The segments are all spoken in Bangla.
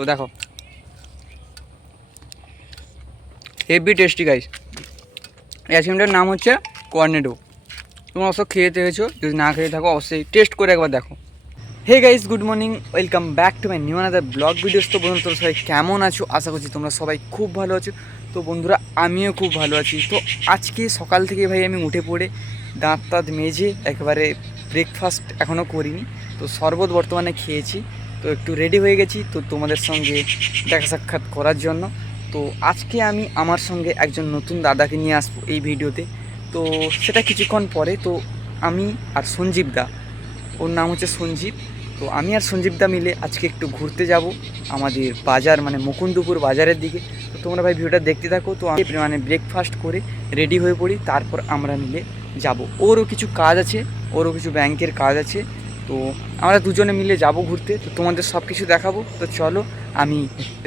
তো দেখো হেভি টেস্টি গাইস। এই আইসক্রিমটার নাম হচ্ছে কর্নেডো। তোমরা অবশ্য খেয়ে থেকেছো, যদি না খেয়ে থাকো অবশ্যই টেস্ট করে একবার দেখো। Hey guys, good morning, welcome back to my new another blog videos. তো বন্ধুরা তোমরা সবাই কেমন আছো? আশা করছি তোমরা সবাই খুব ভালো আছো। তো বন্ধুরা আমিও খুব ভালো আছি। তো আজকে সকাল থেকে ভাই আমি উঠে পড়ে দাঁত টাত মেজে একেবারে ব্রেকফাস্ট এখনও করিনি, তো শরবত বর্তমানে খেয়েছি। তো একটু রেডি হয়ে গেছি তো তোমাদের সঙ্গে দেখা সাক্ষাৎ করার জন্য। তো আজকে আমি আমার সঙ্গে একজন নতুন দাদাকে নিয়ে আসবো এই ভিডিওতে। তো সেটা কিছুক্ষণ পরে। তো আমি আর সঞ্জীব দা, ওর নাম হচ্ছে সঞ্জীব। তো আমি আর সঞ্জীবদা মিলে আজকে একটু ঘুরতে যাব আমাদের বাজার, মানে মুকুন্দপুর বাজারের দিকে। তো তোমরা ভাই ভিডিওটা দেখতে থাকো। তো আমি মানে ব্রেকফাস্ট করে রেডি হয়ে পড়ি, তারপর আমরা মিলে যাব। ওরও কিছু কাজ আছে, ওরও কিছু ব্যাংকের কাজ আছে। তো আমরা দুজনে মিলে যাব ঘুরতে। তো তোমাদের সব কিছু দেখাবো। তো চলো আমি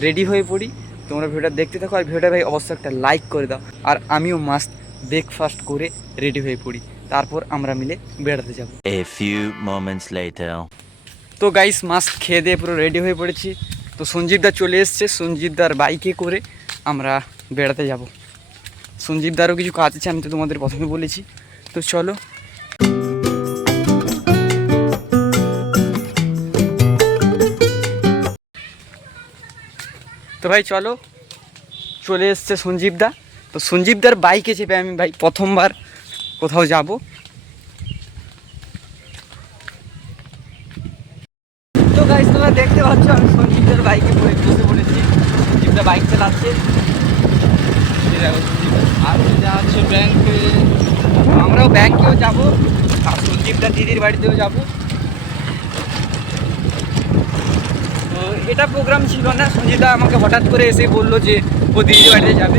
রেডি হয়ে পড়ি, তোমরা ভিডিওটা দেখতে থাকো। আর ভিডিওটা ভাই অবশ্যই একটা লাইক করে দাও। আর আমিও মাস্ট ব্রেকফাস্ট করে রেডি হয়ে পড়ি, তারপর আমরা মিলে বেড়াতে যাব। A few moments later. তো গাইস মাস্ক খেয়ে দিয়ে পুরো রেডি হয়ে পড়েছি। তো সঞ্জীবদা চলে এসছে, সঞ্জীবদার বাইকে করে আমরা বেড়াতে যাব। সঞ্জীবদারও কিছু কাজ আছে, আমি তো তোমাদের প্রথমে বলেছি। তো চলো। তো ভাই চলো, চলে এসছে সঞ্জীবদা। তো সঞ্জীবদার বাইকে চেপে আমি ভাই প্রথমবার কোথাও যাব। তো গাইস তোমরা দেখতে পাচ্ছ আমি সঞ্জীবদার বাইকে বসে পড়েছি। সঞ্জীবদা বাইক চালাচ্ছে। আর যা হচ্ছে ব্যাংকে, আমরাও ব্যাংকেও যাব, আর সঞ্জীবদা দিদির বাড়িতেও যাব। তো এটা প্রোগ্রাম ছিল না, সঞ্জীবদা আমাকে হঠাৎ করে এসে বললো যে ও দিদির বাড়িতে যাবে।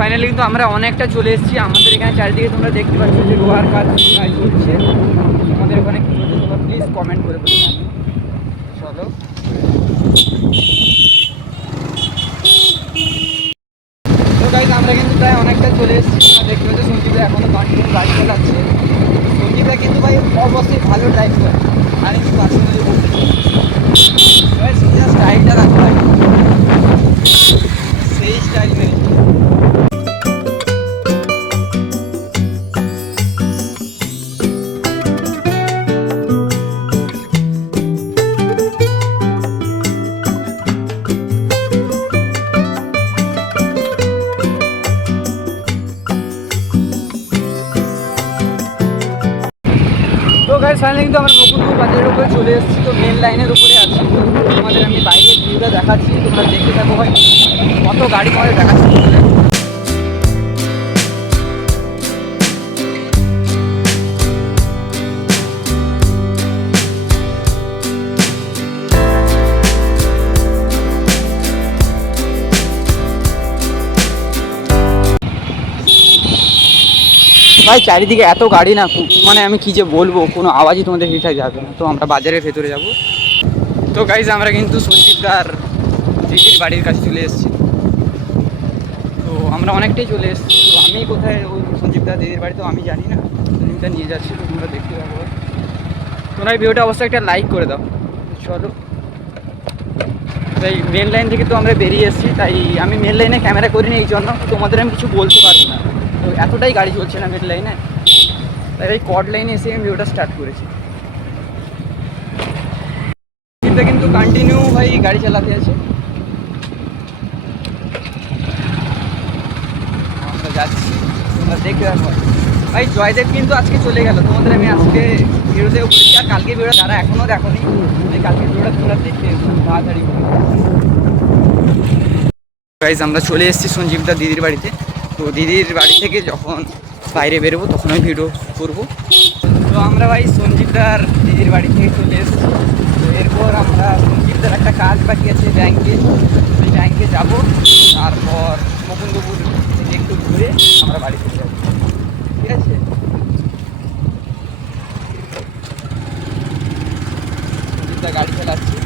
ফাইনালি কিন্তু আমরা অনেকটা চলে এসেছি। আমাদের এখানে চারিদিকে তোমরা দেখতে পাচ্ছ যে লোহার কাজ চলছে। আমাদের ওখানে কি হচ্ছে তোমরা প্লিজ কমেন্ট করে বলুন। চলো। তো গাইজ আমরা কিন্তু প্রায় অনেকটা চলে এসেছি। দেখতে পাচ্ছি সঞ্জীবদা এখনও কন্টিনিউ গাড়ি চালাচ্ছে। সঞ্জীবদা কিন্তু ভাই অবশ্যই ভালো ড্রাইভ করে, আমি কিন্তু পার্সোনালি বলতে চাই সঞ্জীবদার স্টাইলটা রাখতে হয়, সেই স্টাইল মেনে। তো গাইস ফাইনালি কিন্তু আমরা মুকুন্দপুর বাজারের উপরে চলে এসেছি। তো মেন লাইনের উপরে আছি। তোমাদের আমি বাইরের ভিউটা দেখাচ্ছি, তোমরা দেখতে থাকো ভাই কত গাড়ি তোমাদের দেখাচ্ছি। ভাই চারিদিকে এত গাড়ি না, মানে আমি কি যে বলবো, কোনো আওয়াজই তোমাদের ঠিকঠাক যাবে না। তো আমরা বাজারের ভেতরে যাব। তো গাইজ আমরা কিন্তু সঞ্জীবদার দিদির বাড়ির কাছে চলে এসেছি। তো আমরা অনেকটাই চলে এসেছি। তো আমি কোথায় ওই সঞ্জীবদার দিদির বাড়ি তো আমি জানি না, সঞ্জীবদা নিয়ে যাচ্ছি। তো তোমরা দেখতে পাবো। তোমরা এই ভিডিওটা অবশ্যই একটা লাইক করে দাও। চলো। তাই মেন লাইন থেকে তো আমরা বেরিয়ে এসেছি, তাই আমি মেন লাইনে ক্যামেরা করিনি, এই জন্য তোমাদের আমি কিছু বলতে পারবো না। তো এতটাই গাড়ি চলছে না মেন লাইনে, তাই এই কর্ড লাইনে এসে আমি ভিডিওটা স্টার্ট করেছি। কিন্তু কন্টিনিউ ভাই গাড়ি চালাতে আছে। আমরা যাচ্ছি, তোমরা দেখতে পাবো। ভাই জয়দেব কিন্তু আজকে চলে গেল, তোমাদের আমি আজকে ভিডিওতেও বলেছি। আর কালকে ভিডিও যারা এখনও দেখোনি, এই কালকে ভিডিওটা তোমরা দেখে তাড়াতাড়ি। গাইজ আমরা চলে এসেছি সঞ্জীবদা দিদির বাড়িতে। তো দিদির বাড়ি থেকে যখন বাইরে বেরোবো তখন আমি ভিডিও করবো। তো আমরা ভাই সঞ্জীবদার দিদির বাড়ি থেকে চলে এসেছি। তো এরপর আমরা সঞ্জীবদার একটা কাজ বাকি আছে ব্যাংকে, সেই ব্যাংকে যাবো। তারপর মুকুন্দপুর থেকে একটু ঘুরে আমরা বাড়ি চলে যাবো, ঠিক আছে? সঞ্জীবদা গাড়ি চালাচ্ছি।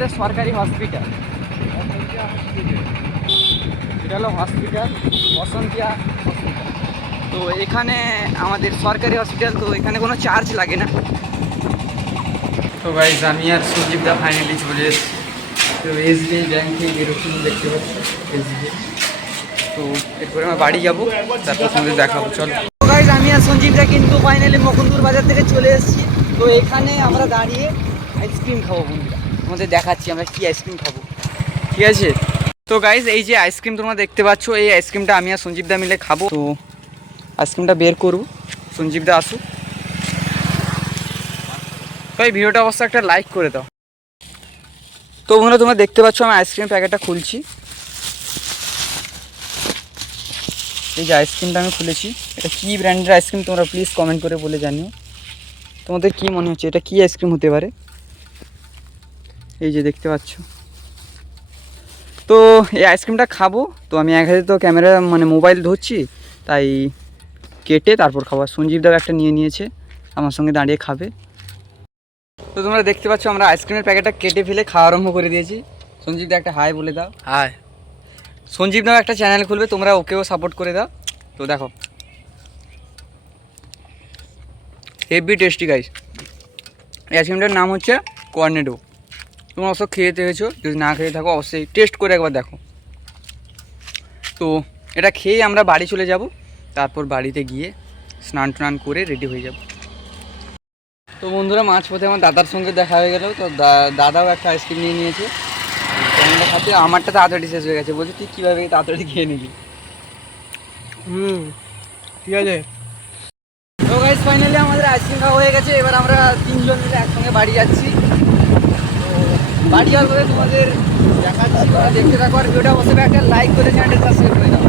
আমাদের সরকারি হসপিটাল, এটা হলো হসপিটাল বসন্তিয়া হসপিটাল। তো এখানে আমাদের সরকারি হসপিটাল, তো এখানে কোনো চার্জ লাগে না। তো গাইজ আমি আর সঞ্জীবদা ফাইনালি চলে এসেছি। তো এসবিআই ব্যাংক থেকে বেরোচ্ছি, দেখতে পাচ্ছি এসবিআই। তো এরপরে আমরা বাড়ি যাবো, তারপর সঙ্গে দেখাবো। চলো তো গাইজ আমি আর সঞ্জীবদা কিন্তু ফাইনালি মুকুন্দপুর বাজার থেকে চলে এসেছি। তো এখানে আমরা দাঁড়িয়ে আইসক্রিম খাবো বন্ধুরা, তোমাদের দেখাচ্ছি আমরা কি আইসক্রিম খাবো, ঠিক আছে? তো গাইজ এই যে আইসক্রিম তোমরা দেখতে পাচ্ছ, এই আইসক্রিমটা আমি আর সঞ্জীবদা মিলে খাবো। তো আইসক্রিমটা বের করবো, সঞ্জীবদা আসুক। তো এই ভিডিওটা অবশ্যই একটা লাইক করে দাও। তো বন্ধুরা তোমরা দেখতে পাচ্ছ আমি আইসক্রিম প্যাকেটটা খুলছি। এই যে আইসক্রিমটা আমি খুলেছি, এটা কী ব্র্যান্ডের আইসক্রিম তোমরা প্লিজ কমেন্ট করে বলে জানিও। তোমাদের কী মনে হচ্ছে এটা কী আইসক্রিম হতে পারে? এই যে দেখতে পাচ্ছ। তো এই আইসক্রিমটা খাবো। তো আমি এক হাতে তো ক্যামেরা মানে মোবাইল ধরছি, তাই কেটে তারপর খাবো। সঞ্জীবদাও একটা নিয়ে নিয়েছে, আমার সঙ্গে দাঁড়িয়ে খাবে। তো তোমরা দেখতে পাচ্ছ আমরা আইসক্রিমের প্যাকেটটা কেটে ফেলে খাওয়া আরম্ভ করে দিয়েছি। সঞ্জীবদা একটা হাই বলে দাও। হাই। সঞ্জীবদাও একটা চ্যানেল খুলবে, তোমরা ওকেও সাপোর্ট করে দাও। তো দেখো হেভি টেস্টি গাইস। এই আইসক্রিমটার নাম হচ্ছে কর্নেডো। তোমরা অবশ্য খেয়ে দেখেছো, যদি না খেয়ে থাকো অবশ্যই টেস্ট করে একবার দেখো। তো এটা খেয়ে আমরা বাড়ি চলে যাব, তারপর বাড়িতে গিয়ে স্নান টান করে রেডি হয়ে যাব। তো বন্ধুরা মাঝপথে আমার দাদার সঙ্গে দেখা হয়ে গেল। তো দাদাও একটা আইসক্রিম নিয়ে নিয়েছে। তো আমরা খাতে আমারটা তাড়াতাড়ি শেষ হয়ে গেছে। বলছি তুই কীভাবে তাড়াতাড়ি খেয়ে নিবি? ঠিক আছে। তো গাইস ফাইনালি আমাদের আইসক্রিম খাওয়া হয়ে গেছে। এবার আমরা তিনজন মিলে একসঙ্গে বাড়ি যাচ্ছি। তো বাড়ি যাওয়ার পরে তোমাদের দেখাচ্ছি, তোমরা দেখতে থাকো। আর ভিডিওটা অবশ্যই একটা লাইক করে চ্যানেলটা সাবস্ক্রাইব করে দাও।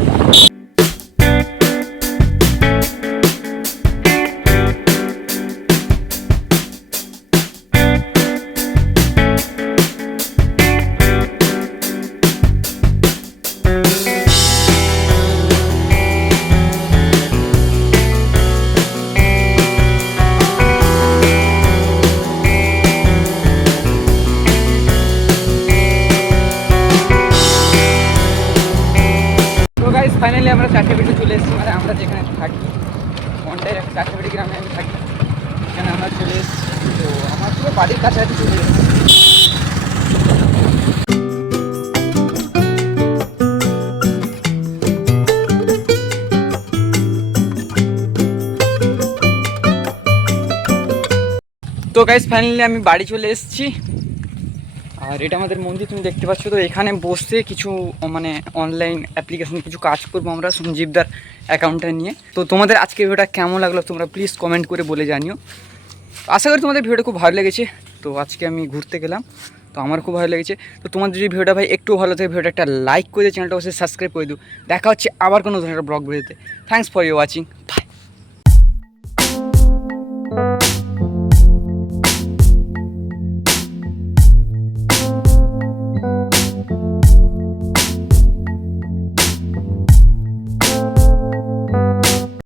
ফাইনালি আমরা চারটে বেটে চলে এসেছি, মানে আমরা যেখানে থাকি মন্ডাইয়ের একটা চারটে বেটে গ্রামে আমি থাকি, এখানে আমরা চলে এসেছি। তো আমার পুরো বাড়ির কাছাকাছি চলে এসেছি। তো গাইস ফাইনালি আমি বাড়ি চলে এসেছি। আর এটা আমাদের মন্দির, তুমি দেখতে পাচ্ছ। তো এখানে বসে কিছু মানে অনলাইন অ্যাপ্লিকেশন কিছু কাজ করবো আমরা সঞ্জীবদার অ্যাকাউন্টটা নিয়ে। তো তোমাদের আজকে ভিডিওটা কেমন লাগলো তোমরা প্লিজ কমেন্ট করে বলে জানিও। আশা করি তোমাদের ভিডিওটা খুব ভালো লেগেছে। তো আজকে আমি ঘুরতে গেলাম, তো আমার খুব ভালো লেগেছে। তো তোমাদের যদি ভিডিওটা ভাই একটু ভালো থাকে, ভিডিওটা একটা লাইক করে চ্যানেলটা অবশ্যই সাবস্ক্রাইব করে দিও। দেখা হচ্ছে আবার কোনো ধরনের ব্লগ ভিডিওতে। Thanks for you watching.